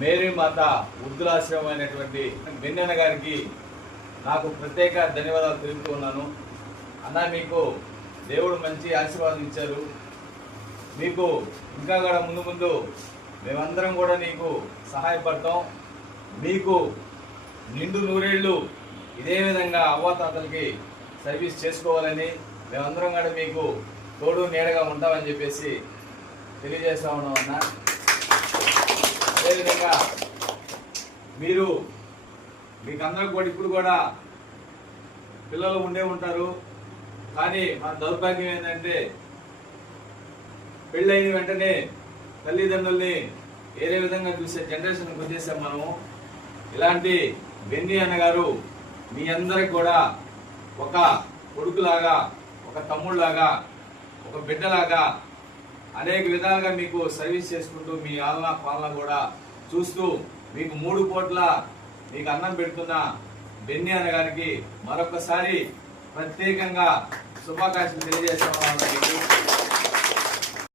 Mary మాత వృద్ధులాశ్రమం అయినటువంటి వెన్నెన గారికి నాకు ప్రత్యేక ధన్యవాదాలు తెలుపుతూ ఉన్నాను. అన్న మీకు దేవుడు మంచి ఆశీర్వాదం ఇచ్చారు. మీకు ఇంకా కూడా ముందు ముందు మేమందరం కూడా నీకు సహాయపడతాం. మీకు నిండు నూరేళ్ళు ఇదే విధంగా అవ్వాతాతలకి సర్వీస్ చేసుకోవాలని మేమందరం కూడా మీకు తోడు నీడగా ఉంటామని చెప్పేసి తెలియజేస్తా ఉన్నాం అన్న. అదేవిధంగా మీరు మీకందరూ కూడా ఇప్పుడు కూడా పిల్లలు ఉండే ఉంటారు. కానీ మన దౌర్భాగ్యం ఏంటంటే పెళ్ళైన వెంటనే తల్లిదండ్రుల్ని వేరే విధంగా చూసే జనరేషన్కి వచ్చేసాం మనము. ఇలాంటి బెన్ని అన్నగారు మీ అందరికి కూడా ఒక కొడుకులాగా ఒక తమ్ముళ్ళలాగా ఒక బిడ్డలాగా అనేక విధాలుగా మీకు సర్వీస్ చేసుకుంటూ మీ ఆలన పాలన కూడా చూస్తూ మీకు మూడు కోట్ల మీకు అన్నం పెడుతున్న బెన్ని అన్న గారికి మరొకసారి ప్రత్యేకంగా శుభాకాంక్షలు తెలియజేస్తున్నాను